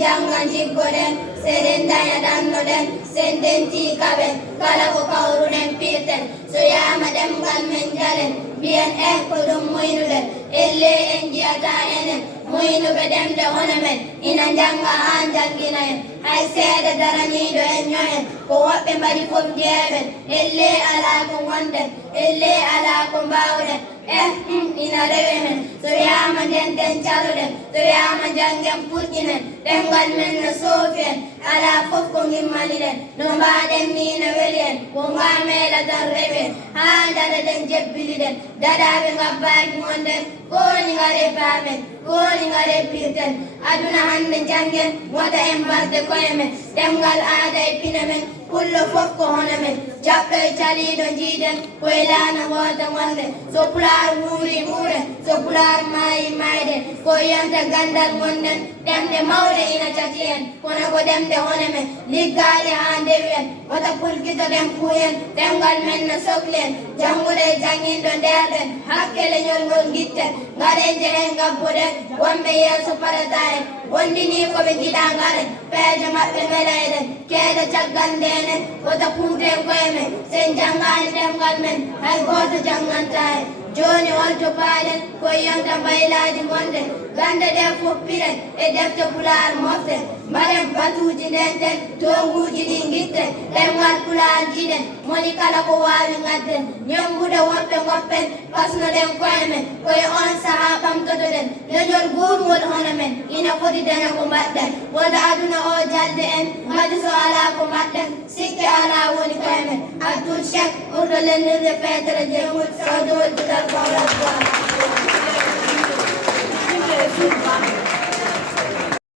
jangan jiggoden seren daya dannoden senden tikaben kala ko kawrunen pirten so yama demgal men jalen biyen ko ɗum moynuɗen elle en jiyata enen moynuɓe demde hono men ina janga ha jangina en hay seeɗa daraniɗo en ñoen ko woɓɓe mbaɗi fof jeeɓen elle ala ko gonɗen elle ala ko mbawɗen ina rewe men so wiyama nden den caroɗen so wiyama jangen purƴinen ɗemgal men no soofi en ala fof ko gimmaniɗen no mbaɗen ni no weeli en ko ngameɗa tan rewe ha dadaɗen jebbiliɗen daɗaɓe ngabbaki gonɗen koni ngare bamen koni ngare pirten aduna hande jangen wota en barde koye men ɗemgal aada e pina men pullo fof ko hono men jaɓɓo e caliɗo jiiɗen koye laana wota wonde so pular wuuri wuuren so pular maayi mayde ko yiyanta gandal gonɗen ɗemɗe mawɗe ina cati en kono ko ɗemɗe hono men liggade ha ndewi en wota pulkitoɗen puuyen ɗemgal men no sohli en janngude e janginɗo nderɗen hakkele ñolngol guitten gaɗen jehen gabbuɗen wonɓe yeeso parata en wondini koɓe giɗa garen peeje maɓɓe welayɗen keeɗe caggal ndenen wota puuten koye men sen janngani ɗemgal men hay goto jannganta en joni holto paaɗen koye yonta baylaji gonɗen gande ɗe foppiɗen e defte pular moften mbaɗen batuji ndenten tonguji ɗi guitten ɗemgal pular jiɗen moni kala ko wawi gadden ñambude woɓɓe goppen pasnoɗen koye men koye on saaha ɓamtotoɗen leñol gurgol hono men ina foti dana ko mbaɗɗen woto aduna o jalde en mbaɗi so ala ko mbaɗɗen sikke ala woni koye men abdoul chek ɓurɗo lennirde feetere jemol sawdowol tudal kawral